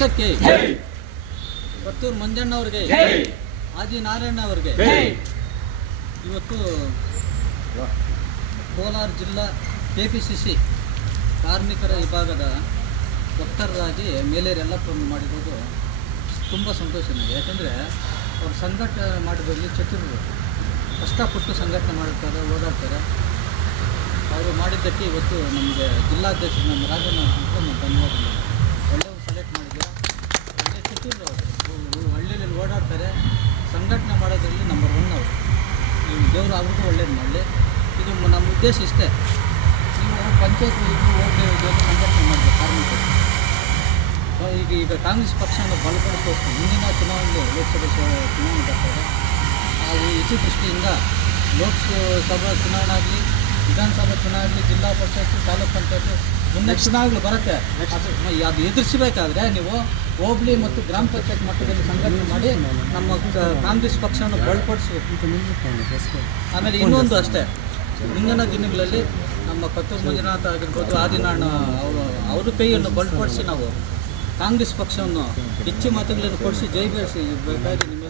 ಪಕ್ಷಕ್ಕೆ ಪತ್ತೂರು ಮಂಜಣ್ಣ ಅವ್ರಿಗೆ ಆದಿನಾರಾಯಣ ಅವ್ರಿಗೆ ಇವತ್ತು ಕೋಲಾರ ಜಿಲ್ಲಾ ಕೆ ಪಿ ಸಿ ಸಿ ಕಾರ್ಮಿಕರ ವಿಭಾಗದ ವಕ್ತಾರರಾಗಿ ಮೇಲೇರೆಲ್ಲ ಫೋನ್ ಮಾಡಿರೋದು ತುಂಬ ಸಂತೋಷ ನನಗೆ. ಯಾಕಂದರೆ ಅವ್ರು ಸಂಘಟನೆ ಮಾಡಿದಲ್ಲಿ ಚತುರರು. ಕಷ್ಟಪಟ್ಟು ಸಂಘಟನೆ ಮಾಡಿರ್ತಾರೆ ಓಡಾಡ್ತಾರೆ. ಅವರು ಮಾಡಿದ್ದಕ್ಕೆ ಇವತ್ತು ನಮಗೆ ಜಿಲ್ಲಾಧ್ಯಕ್ಷ ನಮ್ಮ ರಾಜಣ್ಣ ಧನ್ಯವಾದಗಳು. ಸಂಘಟನೆ ಮಾಡೋದ್ರಲ್ಲಿ ನಂಬರ್ ಒನ್ ಅವರು. ನೀವು ದೇವರು ಅವ್ರಿಗೂ ಒಳ್ಳೇದು ಮಾಡಲಿ. ಇದು ನಮ್ಮ ಉದ್ದೇಶ ಇಷ್ಟೇ. ನೀವು ಪಂಚಾಯತ್ ಹೋಗಿ ಉದ್ಯೋಗ ಸಂಘಟನೆ ಮಾಡಬೇಕು ಕಾರ್ಮಿಕರು. ಈಗ ಈಗ ಕಾಂಗ್ರೆಸ್ ಪಕ್ಷವನ್ನು ಬಲಪಡಿಸೋಕೆ ಮುಂದಿನ ಚುನಾವಣೆ ಲೋಕಸಭೆ ಚುನಾವಣೆ ಬರ್ತಾರೆ. ಹೆಚ್ಚು ದೃಷ್ಟಿಯಿಂದ ಲೋಕಸಭಾ ಚುನಾವಣೆ ಆಗಲಿ ವಿಧಾನಸಭಾ ಚುನಾವಣೆ ಆಗಲಿ ಜಿಲ್ಲಾ ಪಂಚಾಯತ್ ತಾಲೂಕು ಪಂಚಾಯತ್ ಮುಂದೆ ಚುನಾವಣೆಗಳು ಬರುತ್ತೆ. ಅದು ಎದುರಿಸಬೇಕಾದ್ರೆ ನೀವು ಹೋಬಳಿ ಮತ್ತು ಗ್ರಾಮ ಪಂಚಾಯತ್ ಮಟ್ಟದಲ್ಲಿ ಸಂಘಟನೆ ಮಾಡಿ ನಮ್ಮ ಕಾಂಗ್ರೆಸ್ ಪಕ್ಷವನ್ನು ಬಲಪಡಿಸಬೇಕು ಆಮೇಲೆ ಇನ್ನೊಂದು ಅಷ್ಟೇ ಮುಂದಿನ ದಿನಗಳಲ್ಲಿ ನಮ್ಮ ಕತ್ತೂರು ಮಂಜುನಾಥ ಆಗಿರ್ಬೋದು ಆದಿನಾಣ ಅವರು ಅವ್ರ ಕೈಯನ್ನು ಬಳಪಡಿಸಿ ನಾವು ಕಾಂಗ್ರೆಸ್ ಪಕ್ಷವನ್ನು ಹೆಚ್ಚು ಮತಗಳನ್ನು ಕೊಡಿಸಿ ಜೈ ಬೆಳೆಸಿ. ಬೇಕಾಗಿ ನಿಮ್ಮ